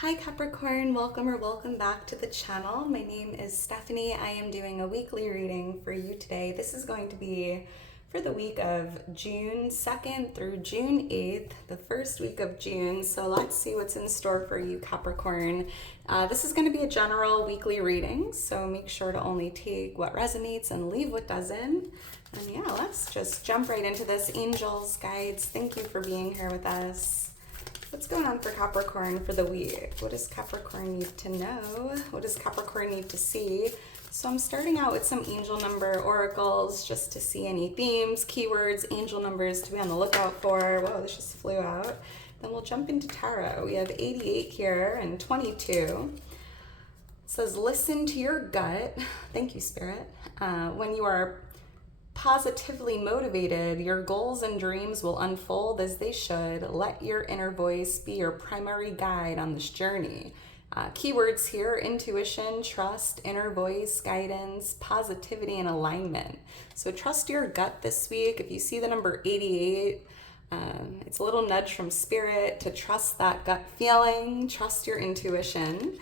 Hi Capricorn, welcome or welcome back to the channel. My name is Stephanie. I am doing a weekly reading for you today. This is going to be for the week of June 2nd through June 8th, the first week of June. So let's see what's in store for you Capricorn. This is going to be a general weekly reading, so make sure to only take what resonates and leave what doesn't. And yeah, let's just jump right into this. Angels, guides, thank you for being here with us. What's going on for Capricorn for the week? What does Capricorn need to know? What does Capricorn need to see? So I'm starting out with some angel number oracles just to see any themes, keywords, angel numbers to be on the lookout for. Whoa, this just flew out. Then we'll jump into tarot. We have 88 here and 22. It says, listen to your gut. Thank you, Spirit. When you are positively motivated, your goals and dreams will unfold as they should. Let your inner voice be your primary guide on this journey. Keywords here: intuition, trust, inner voice, guidance, positivity, and alignment. So trust your gut this week. If you see the number 88, it's a little nudge from Spirit to trust that gut feeling, trust your intuition.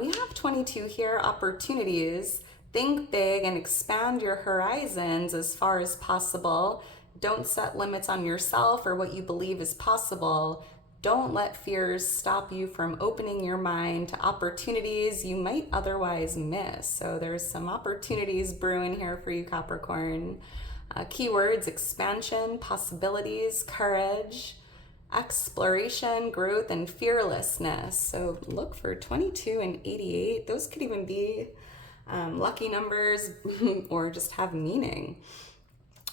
We have 22 here, opportunities. Think big and expand your horizons as far as possible. Don't set limits on yourself or what you believe is possible. Don't let fears stop you from opening your mind to opportunities you might otherwise miss. So there's some opportunities brewing here for you, Capricorn. Keywords: expansion, possibilities, courage, exploration, growth, and fearlessness. So look for 22 and 88. Those could even be lucky numbers or just have meaning.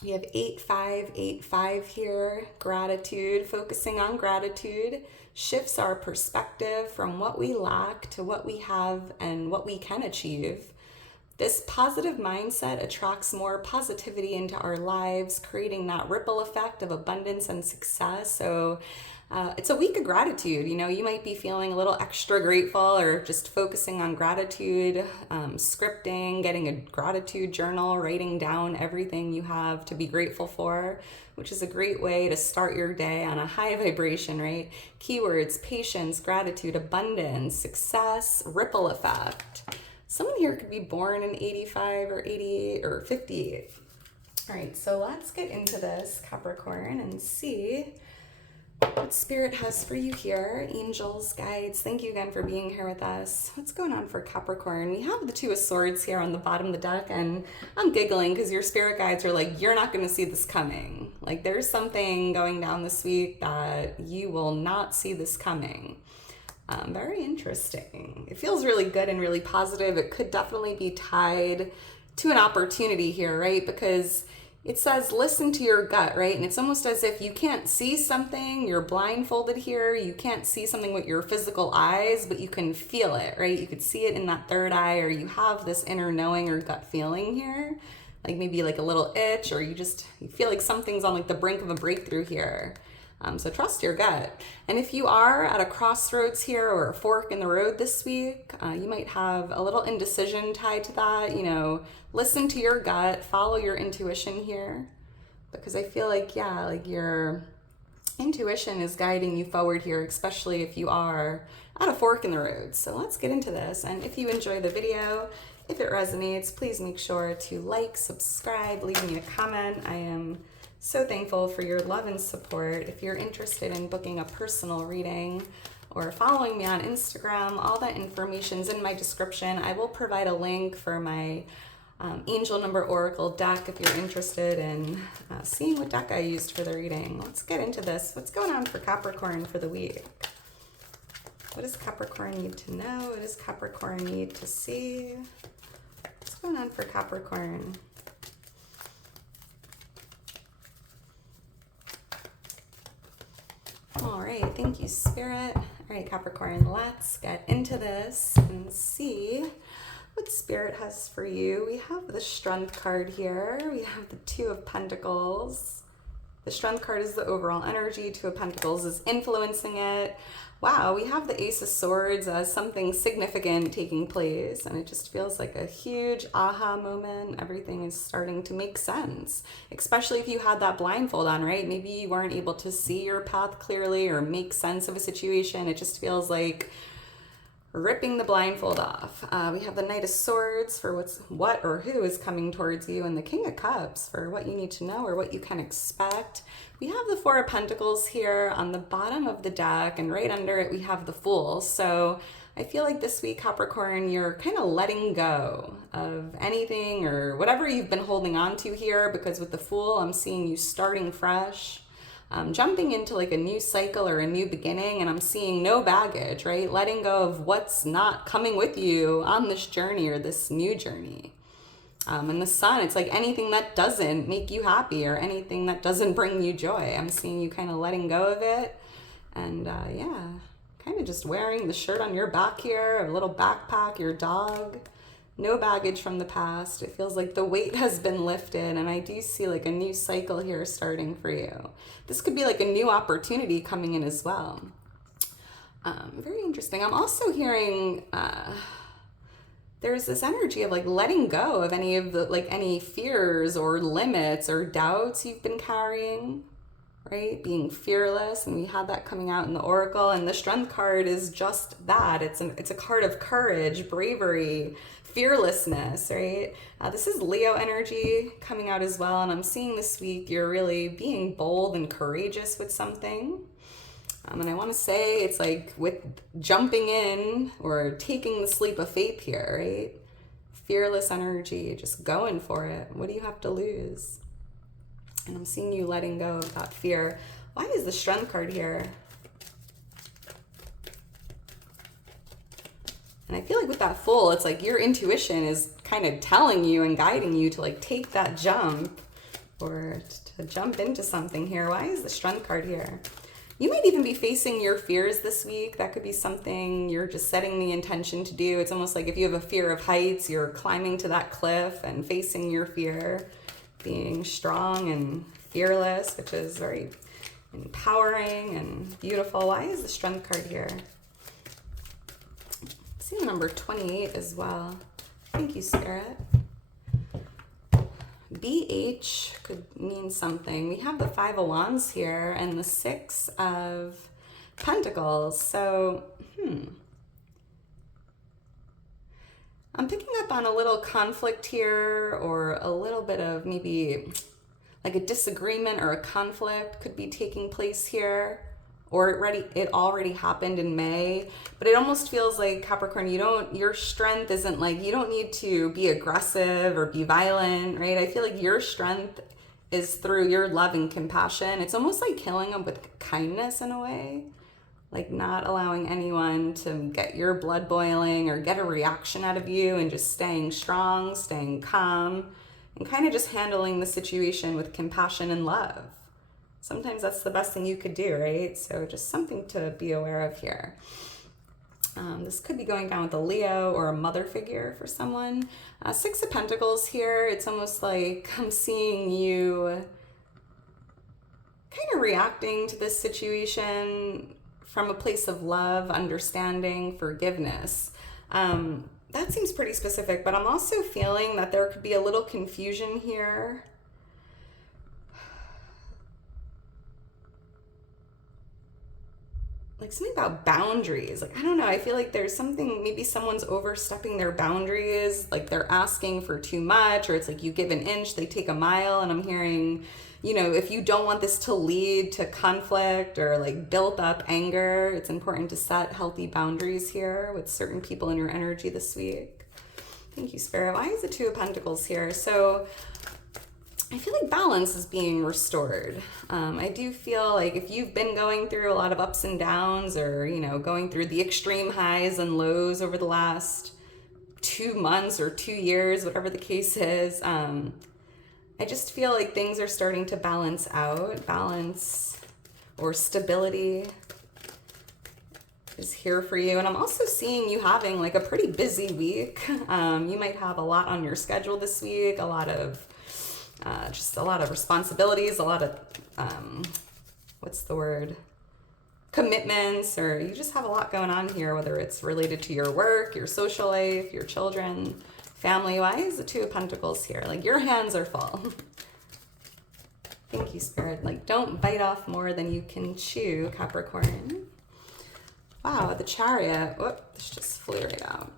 We have 8585 here. Gratitude. Focusing on gratitude shifts our perspective from what we lack to what we have and what we can achieve. This positive mindset attracts more positivity into our lives, creating that ripple effect of abundance and success. So it's a week of gratitude. You know, you might be feeling a little extra grateful or just focusing on gratitude, scripting, getting a gratitude journal, writing down everything you have to be grateful for, which is a great way to start your day on a high vibration, right? Keywords: patience, gratitude, abundance, success, ripple effect. Someone here could be born in 85 or 88 or 58. All right, so let's get into this, Capricorn, and see what Spirit has for you here. Angels, guides, thank you again for being here with us. What's going on for Capricorn? We have the Two of Swords here on the bottom of the deck, and I'm giggling because your spirit guides are like, you're not going to see this coming. Like, there's something going down this week that you will not see this coming. Very interesting. It feels really good and really positive. It could definitely be tied to an opportunity here, right? Because it says listen to your gut, right? And it's almost as if you can't see something, you're blindfolded here, you can't see something with your physical eyes, but you can feel it, right? You could see it in that third eye, or you have this inner knowing or gut feeling here, like maybe like a little itch, or you feel like something's on like the brink of a breakthrough here. So trust your gut. And if you are at a crossroads here or a fork in the road this week, you might have a little indecision tied to that. You know, listen to your gut, follow your intuition here, because I feel like, yeah, like your intuition is guiding you forward here, especially if you are at a fork in the road. So let's get into this. And if you enjoy the video, if it resonates, please make sure to like, subscribe, leave me a comment. I am so thankful for your love and support. If you're interested in booking a personal reading or following me on Instagram, all that information's in my description. I will provide a link for my angel number oracle deck if you're interested in seeing what deck I used for the reading. Let's get into this. What's going on for Capricorn for the week? What does Capricorn need to know? What does Capricorn need to see? What's going on for Capricorn? All right, thank you, Spirit. All right, Capricorn, let's get into this and see what Spirit has for you. We have the Strength card here. We have the Two of Pentacles. The Strength card is the overall energy. Two of Pentacles is influencing it. Wow, we have the Ace of Swords as something significant taking place, and it just feels like a huge aha moment. Everything is starting to make sense, especially if you had that blindfold on, right? Maybe you weren't able to see your path clearly or make sense of a situation. It just feels like ripping the blindfold off. We have the Knight of Swords for what or who is coming towards you, and the King of Cups for what you need to know or what you can expect. We have the Four of Pentacles here on the bottom of the deck, and right under it we have the Fool. So I feel like this week, Capricorn, you're kind of letting go of anything or whatever you've been holding on to here, because with the Fool, I'm seeing you starting fresh. Jumping into like a new cycle or a new beginning, and I'm seeing no baggage, right? Letting go of what's not coming with you on this journey or this new journey. And the Sun, it's like anything that doesn't make you happy or anything that doesn't bring you joy. I'm seeing you kind of letting go of it. And yeah, kind of just wearing the shirt on your back here, a little backpack, your dog. No baggage from the past. It feels like the weight has been lifted, and I do see like a new cycle here starting for you. This could be like a new opportunity coming in as well. Very interesting. I'm also hearing there's this energy of like letting go of any of the any fears or limits or doubts you've been carrying, right? Being fearless, and we had that coming out in the Oracle, and the Strength card is just that. It's a card of courage, bravery, fearlessness, right? This is Leo energy coming out as well, and I'm seeing this week you're really being bold and courageous with something. And I want to say it's like with jumping in or taking the leap of faith here, right? Fearless energy, just going for it. What do you have to lose? And I'm seeing you letting go of that fear. Why is the Strength card here? And I feel like with that Fool, it's like your intuition is kind of telling you and guiding you to like take that jump or to jump into something here. Why is the Strength card here? You might even be facing your fears this week. That could be something you're just setting the intention to do. It's almost like if you have a fear of heights, you're climbing to that cliff and facing your fear, being strong and fearless, which is very empowering and beautiful. Why is the Strength card here? I'm seeing number 28 as well. Thank you, Spirit. BH could mean something. We have the Five of Wands here and the Six of Pentacles. So, I'm picking up on a little conflict here, or a little bit of maybe like a disagreement or a conflict could be taking place here, or it already happened in May. But it almost feels like, Capricorn, your strength isn't like, you don't need to be aggressive or be violent, right? I feel like your strength is through your love and compassion. It's almost like killing them with kindness in a way. Like not allowing anyone to get your blood boiling or get a reaction out of you, and just staying strong, staying calm, and kind of just handling the situation with compassion and love. Sometimes that's the best thing you could do, right? So just something to be aware of here. This could be going down with a Leo or a mother figure for someone. Six of Pentacles here. It's almost like I'm seeing you kind of reacting to this situation from a place of love, understanding, forgiveness. That seems pretty specific, but I'm also feeling that there could be a little confusion here. Like something about boundaries. Like, I don't know. I feel like there's something, maybe someone's overstepping their boundaries. Like they're asking for too much, or it's like you give an inch, they take a mile. And I'm hearing, if you don't want this to lead to conflict or like built up anger, it's important to set healthy boundaries here with certain people in your energy this week. Thank you, Spirit. Why is the Two of Pentacles here? So I feel like balance is being restored. I do feel like if you've been going through a lot of ups and downs, or, going through the extreme highs and lows over the last 2 months or 2 years, whatever the case is, I just feel like things are starting to balance out. Balance or stability is here for you. And I'm also seeing you having like a pretty busy week. You might have a lot on your schedule this week, a lot of responsibilities, a lot of, commitments, or you just have a lot going on here, whether it's related to your work, your social life, your children, family. Why is the Two of Pentacles here? Like your hands are full. Thank you, Spirit. Like don't bite off more than you can chew, Capricorn. Wow, the Chariot. Whoop, this just flew right out.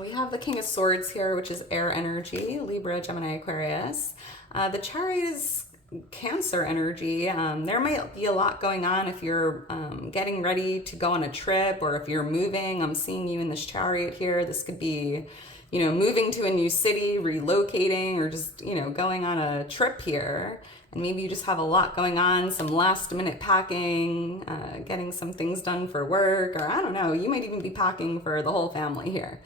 We have the King of Swords here, which is air energy, Libra, Gemini, Aquarius. The Chariot is Cancer energy. There might be a lot going on if you're getting ready to go on a trip, or if you're moving. I'm seeing you in this Chariot here. This could be, you know, moving to a new city, relocating, or just, you know, going on a trip here. And maybe you just have a lot going on, some last minute packing, getting some things done for work, or I don't know, you might even be packing for the whole family here.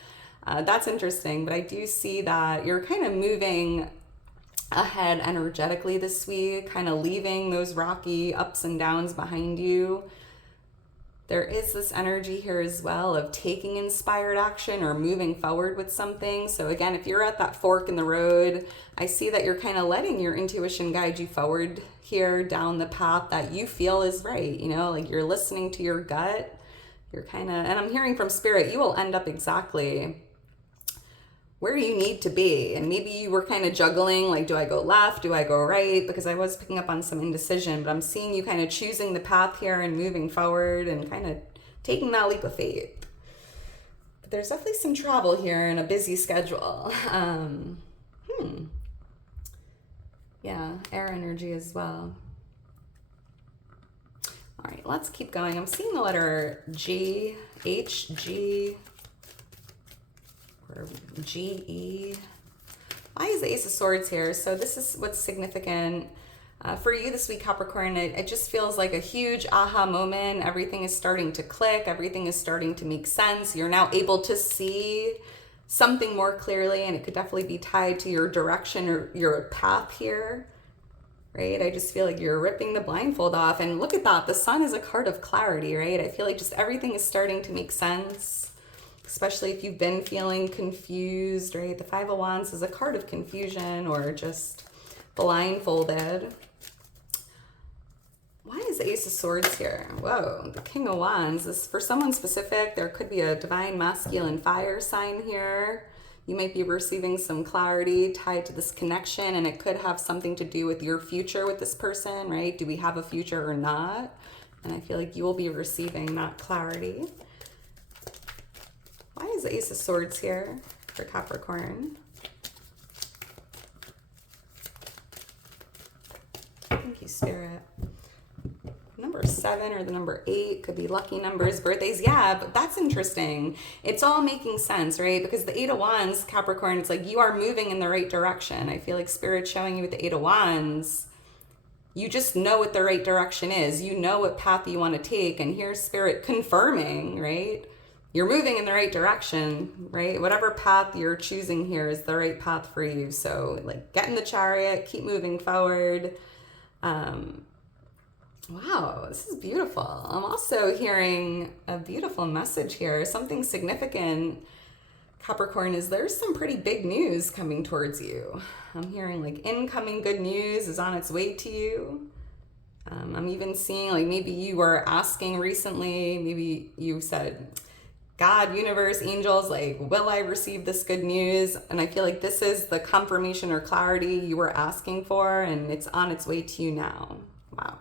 That's interesting, but I do see that you're kind of moving ahead energetically this week, kind of leaving those rocky ups and downs behind you. There is this energy here as well of taking inspired action or moving forward with something. So again, if you're at that fork in the road, I see that you're kind of letting your intuition guide you forward here down the path that you feel is right. You know, like you're listening to your gut. You're kind of, and I'm hearing from spirit, you will end up exactly where you need to be. And maybe you were kind of juggling, like, do I go left? Do I go right? Because I was picking up on some indecision, but I'm seeing you kind of choosing the path here and moving forward and kind of taking that leap of faith. But there's definitely some travel here and a busy schedule. Yeah, air energy as well. All right, let's keep going. I'm seeing the letter G, H, G, or GE. Why is the Ace of Swords here? So this is what's significant for you this week, Capricorn. It just feels like a huge aha moment. Everything is starting to click. Everything is starting to make sense. You're now able to see something more clearly, and it could definitely be tied to your direction or your path here, right? I just feel like you're ripping the blindfold off. And look at that. The Sun is a card of clarity, right? I feel like just everything is starting to make sense. Especially if you've been feeling confused, right? The Five of Wands is a card of confusion or just blindfolded. Why is the Ace of Swords here? Whoa, the King of Wands is for someone specific. There could be a divine masculine fire sign here. You might be receiving some clarity tied to this connection, and it could have something to do with your future with this person, right? Do we have a future or not? And I feel like you will be receiving that clarity. Why is the Ace of Swords here for Capricorn? Thank you, Spirit. Number 7 or the number 8 could be lucky numbers, birthdays. Yeah, but that's interesting. It's all making sense, right? Because the 8 of Wands, Capricorn, it's like you are moving in the right direction. I feel like Spirit's showing you with the 8 of Wands, you just know what the right direction is. You know what path you want to take. And here's Spirit confirming, right? You're moving in the right direction, right? Whatever path you're choosing here is the right path for you. So like get in the Chariot, keep moving forward. Wow, this is beautiful. I'm also hearing a beautiful message here. Something significant, Capricorn, is there's some pretty big news coming towards you. I'm hearing like incoming good news is on its way to you. I'm even seeing like maybe you were asking recently, maybe you said, God, universe, angels, like, will I receive this good news? And I feel like this is the confirmation or clarity you were asking for, and it's on its way to you now. Wow.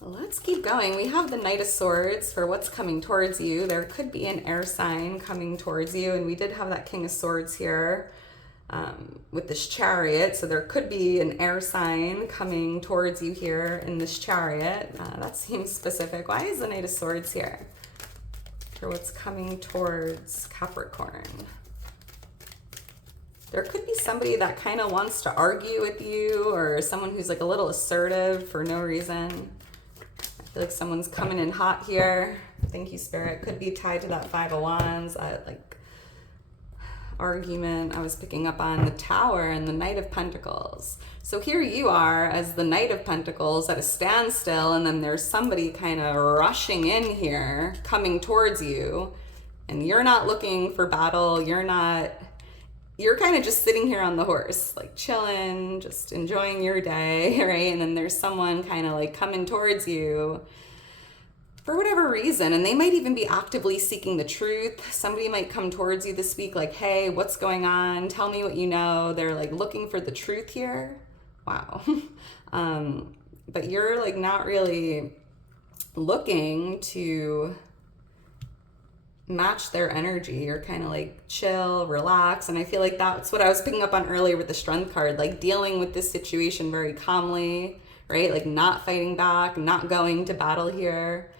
Let's keep going. We have the Knight of Swords for what's coming towards you. There could be an air sign coming towards you, and we did have that King of Swords here with this Chariot. So there could be an air sign coming towards you here in this Chariot. That seems specific. Why is the Knight of Swords here for what's coming towards Capricorn? There could be somebody that kind of wants to argue with you, or someone who's like a little assertive for no reason. I feel like someone's coming in hot here. Thank you, Spirit. Could be tied to that Five of Wands, like argument. I was picking up on the Tower and the Knight of Pentacles. So here you are as the Knight of Pentacles at a standstill, and then there's somebody kind of rushing in here, coming towards you, and you're not looking for battle. You're kind of just sitting here on the horse, like chilling, just enjoying your day, right? And then there's someone kind of like coming towards you for whatever reason, and they might even be actively seeking the truth. Somebody might come towards you this week like, hey, what's going on? Tell me what you know. They're like looking for the truth here. Wow. But you're like not really looking to match their energy. You're kind of like chill, relax. And I feel like that's what I was picking up on earlier with the Strength card, like dealing with this situation very calmly, right? Like not fighting back, not going to battle here.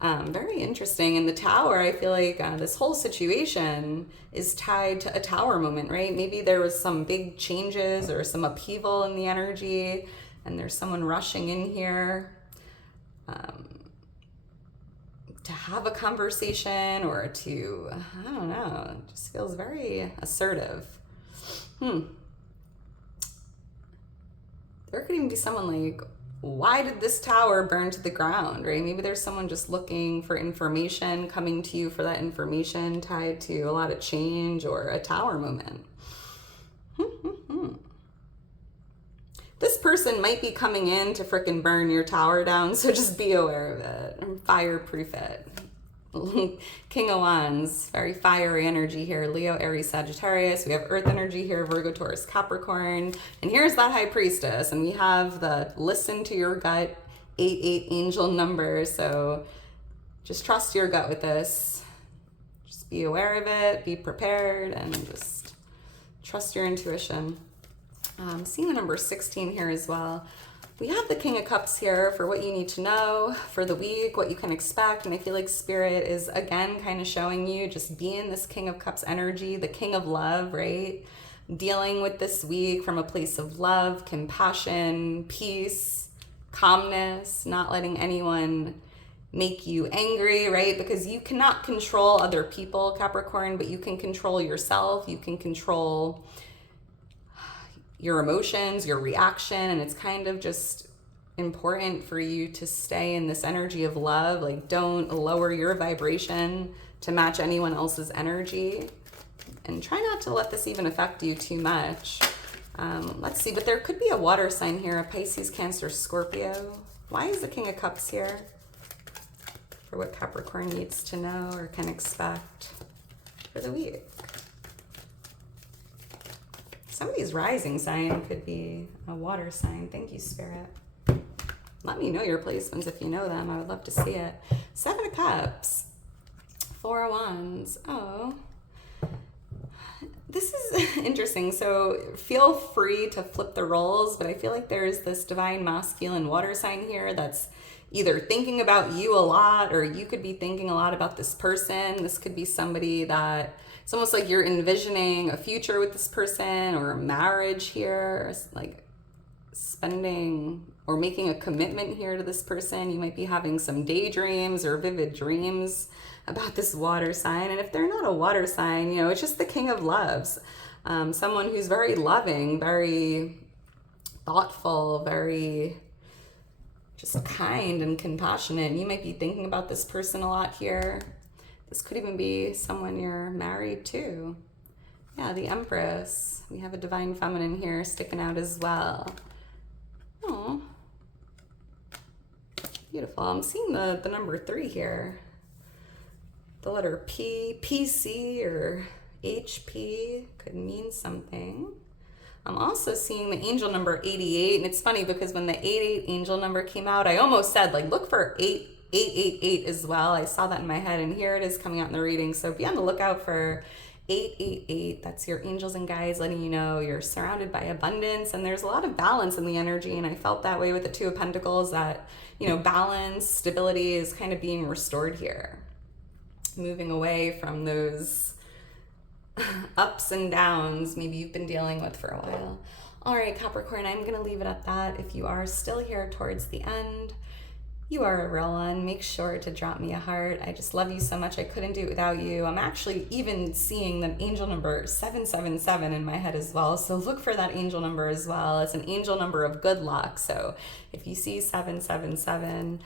Very interesting. In the Tower, I feel like this whole situation is tied to a Tower moment, right? Maybe there was some big changes or some upheaval in the energy, and there's someone rushing in here to have a conversation or to, I don't know, it just feels very assertive. There could even be someone like, why did this tower burn to the ground, right? Maybe there's someone just looking for information, coming to you for that information tied to a lot of change or a tower moment. This person might be coming in to frickin' burn your tower down, so just be aware of it. Fireproof it. King of Wands, very fiery energy here. Leo, Aries, Sagittarius. We have Earth energy here, Virgo, Taurus, Capricorn. And here's that High Priestess. And we have the listen to your gut, 8 angel number. So just trust your gut with this. Just be aware of it, be prepared, and just trust your intuition. Seeing the number 16 here as well. We have the King of Cups here for what you need to know for the week, what you can expect. And I feel like Spirit is, again, kind of showing you just be in this King of Cups energy, the King of Love, right? Dealing with this week from a place of love, compassion, peace, calmness, not letting anyone make you angry, right? Because you cannot control other people, Capricorn, but you can control yourself. You can control your emotions, your reaction, and it's kind of just important for you to stay in this energy of love. Like, don't lower your vibration to match anyone else's energy, and try not to let this even affect you too much. Let's see, but there could be a water sign here, a Pisces, Cancer, Scorpio. Why is the King of Cups here? For what Capricorn needs to know or can expect for the week. Somebody's rising sign could be a water sign. Thank you, Spirit. Let me know your placements if you know them. I would love to see it. 7 of Cups. 4 of Wands. Oh. This is interesting. So feel free to flip the roles, but I feel like there's this divine masculine water sign here that's either thinking about you a lot, or you could be thinking a lot about this person. This could be somebody that it's almost like you're envisioning a future with this person, or a marriage here, like spending or making a commitment here to this person. You might be having some daydreams or vivid dreams about this water sign. And if they're not a water sign, you know, it's just the King of Loves. Someone who's very loving, very thoughtful, very just kind and compassionate. You might be thinking about this person a lot here. This could even be someone you're married to. Yeah, the Empress. We have a divine feminine here sticking out as well. Oh, beautiful. I'm seeing the number 3 here. The letter P, PC, or HP could mean something. I'm also seeing the angel number 88. And it's funny because when the 88 angel number came out, I almost said, like, look for 888 as well. I saw that in my head, and here it is coming out in the reading. So be on the lookout for 888. That's your angels and guides letting you know you're surrounded by abundance, and there's a lot of balance in the energy. And I felt that way with the 2 of Pentacles, that, you know, balance, stability is kind of being restored here. Moving away from those ups and downs maybe you've been dealing with for a while. All right, Capricorn, I'm going to leave it at that. If you are still here towards the end, you are a real one. Make sure to drop me a heart. I just love you so much. I couldn't do it without you. I'm actually even seeing the angel number 777 in my head as well. So look for that angel number as well. It's an angel number of good luck. So if you see 777,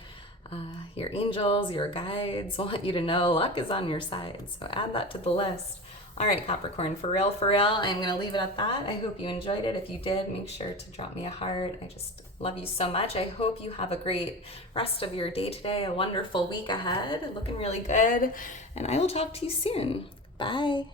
your angels, your guides want you to know luck is on your side. So add that to the list. All right, Capricorn, for real, I'm going to leave it at that. I hope you enjoyed it. If you did, make sure to drop me a heart. I just love you so much. I hope you have a great rest of your day today, a wonderful week ahead, looking really good. And I will talk to you soon. Bye.